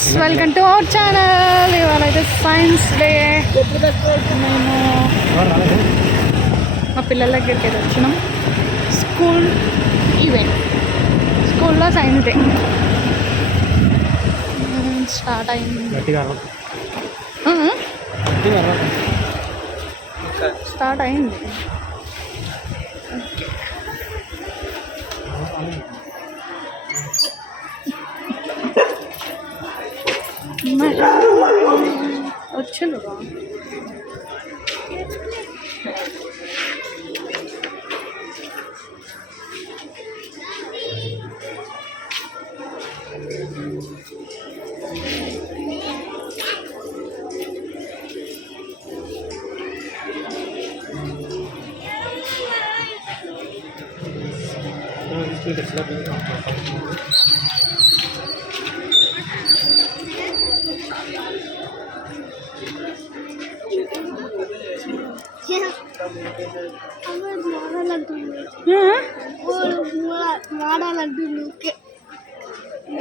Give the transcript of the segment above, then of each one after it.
Welcome to our channel. ఇవాళ అయితే science day. మేము మా పిల్లల దగ్గరికి అయితే వచ్చినాం. స్కూల్ ఈవెంట్, స్కూల్లో సైన్స్ డే స్టార్ట్ అయింది. స్టార్ట్ అయింది. వచ్చింది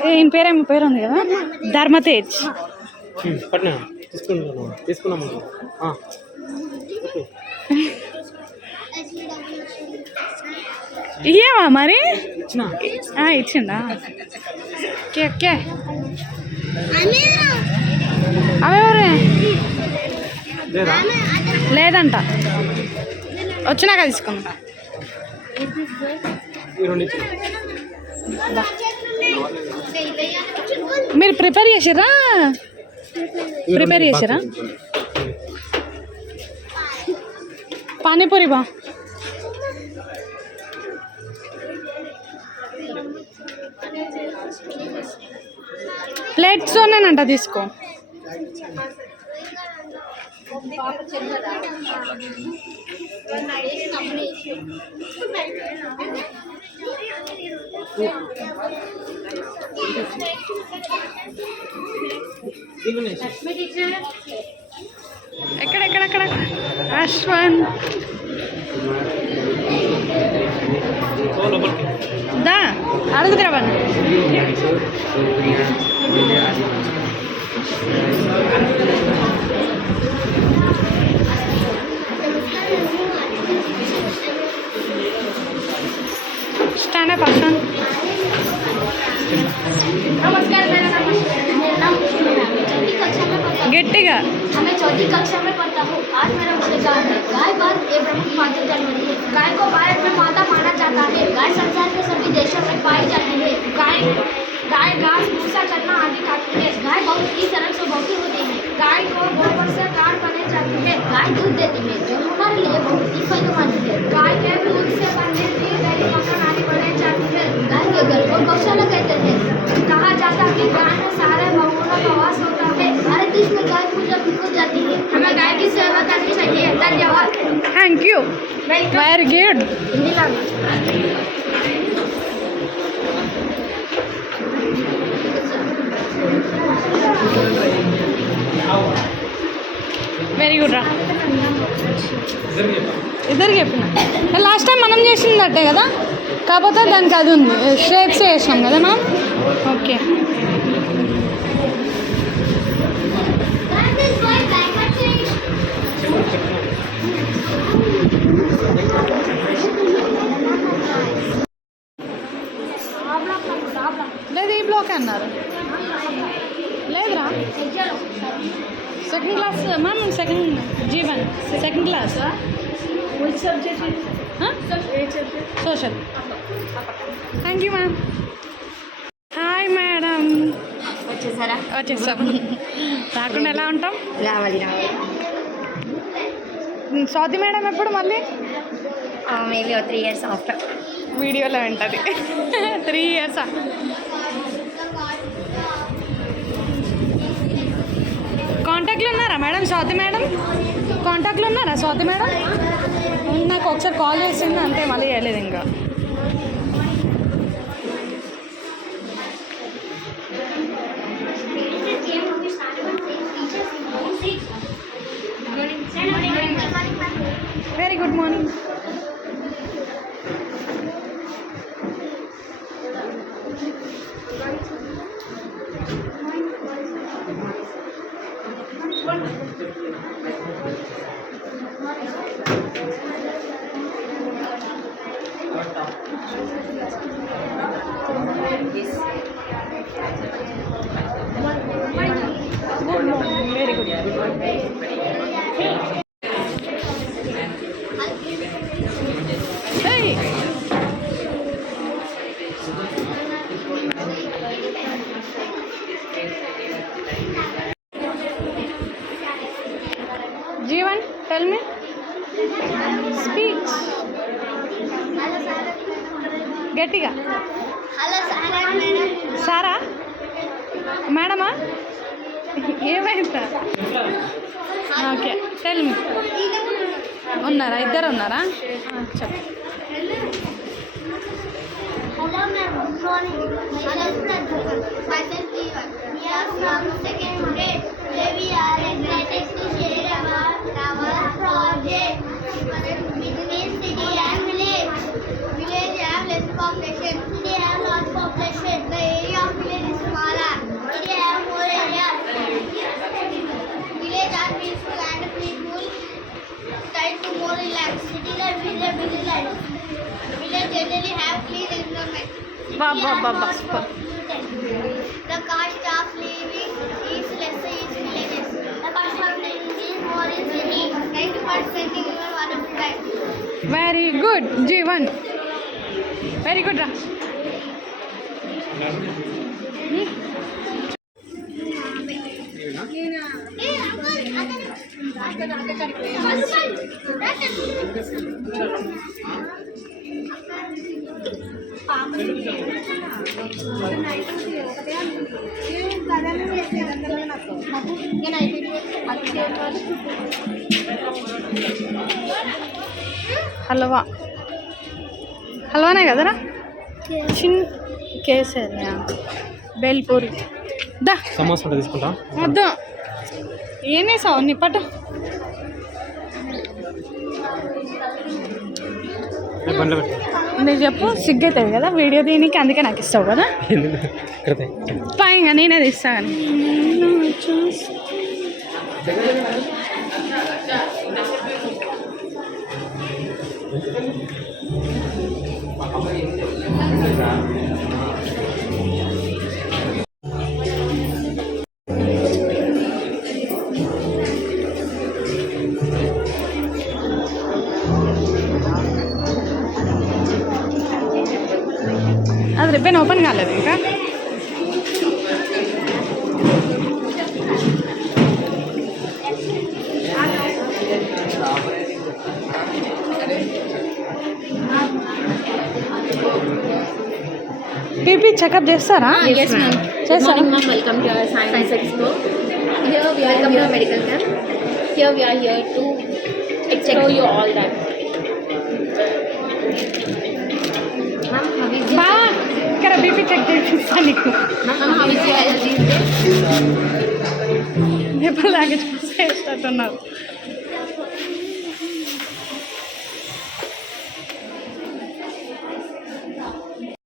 ఈయన పేరేమో పేరు ఉంది కదా, ధర్మతేజ్. ఇయ్యవా మరి? ఇచ్చిందా? ఓకే. అవెవరే లేదంట, వచ్చినాక తీసుకుంటా. మీరు ప్రిపేర్ చేసిర్రా? పానీపూరి బా. ప్లేట్స్తోనేనంట, తీసుకో. ఎక్కడెక్కడెక్కడ అశ్వన్ దా అడుగుతురా బాను. स्टैंड अप आसन. नमस्कार, मेरा नाम गट्टिगा मैं चौथी कक्षा में पढ़ता हूँ. आज मेरा विचार है गाय बाल एवं माता जन्मती है. गाय को भारत में माता माना जाता है. गाय संसार के सभी देशों में पाई जाती है. गाय घास भूसा चना आदि खाती है. गाय बहुत ही सरल स्वभाव होती है. गाय को गोबर से खाद बनाई जाती है. गाय दूध देती है जो हमारे लिए बहुत ही फायदेमंद है. गाय के दूध से पनीर, दही, मक्खन आदि बनाई जाती है. गाय के घर को गौशाला कहते हैं. कहा जाता है कि गाय में सारे भगवानों का वास होता है. हर देश में गाय पूजा बिल्कुल जाती है. हमें गाय की सेवा करनी चाहिए. धन्यवाद. Thank you. Very good. Very good రా. ఇద్దరికి చెప్పిన లాస్ట్ టైం మనం చేసిందట్టే కదా, కాకపోతే దానికి అది ఉంది, షేప్స్ వేసినాం కదా మనం. ఓకే. లేదు, ఈ బ్లాక్ అన్నారు. లేదురా, second class ma'am. Second Jeevan, second class. Social. Thank you ma'am. Hi madam. వచ్చేసాం. రాకుండా ఎలా ఉంటాం? స్వాతి మేడం ఎప్పుడు మళ్ళీ? మేబీ 3 years ఆఫ్టర్. వీడియోలో ఉంటుంది. 3 years. కాంటాక్ట్లో ఉన్నారా మేడం? స్వాతి మేడం కాంటాక్ట్లో ఉన్నారా? స్వాతి మేడం నాకు ఒకసారి కాల్ చేసింది అంతే, మళ్ళీ చేయలేదు ఇంకా. Very good morning. Very good. Jeevan tell me speech గట్టిగా. Hello sir madam. సారా మేడమా ఏమైందా? Okay tell me. ఉన్నారా? ఇద్దరు ఉన్నారా? చెప్పు. Hello ma'am, good morning. My name is Tanvi. Myself Jeevan. We are from second grade. Today we are excited to share our project. Between city and village. Village have less population. City have large population. The area of village is smaller. City have more area. Village are peaceful and people try to more relaxed. City life is a busy life. Village generally have clean environment. Super. The cost of living is less in villages. The cost of living is more in city. 90% in one of the time. Very good Jeevan. Very good రా. హల్వా హల్వానే కదరా? కేసరియా బెల్పూరి దా సమోసా తీసుకుంటా. వద్దు. ఏం వేసావు నిప్పట? బండ్లో పెట్టు. నీకు చెప్పు, సిగ్గవుతుంది కదా వీడియో దీనికి, అందుకే నాకు ఇస్తావు కదా. పైగా నేనే తీస్తా కానీ. అది రిబ్బన్ ఓపెన్ కాలేదు ఇంకా. టీపీ చెకప్ చేస్తారా? Yes, ma'am. Good morning, ma'am. Welcome to our Science Expo. Here we are here medical camp. Here we are here to show you all that. Ma'am, how is your ఇక్కడ BP check చేపిస్తా నీకు. Ma'am, how is your health these days? ఎప్పుడు లాగే చూసేటట్టున్నారు.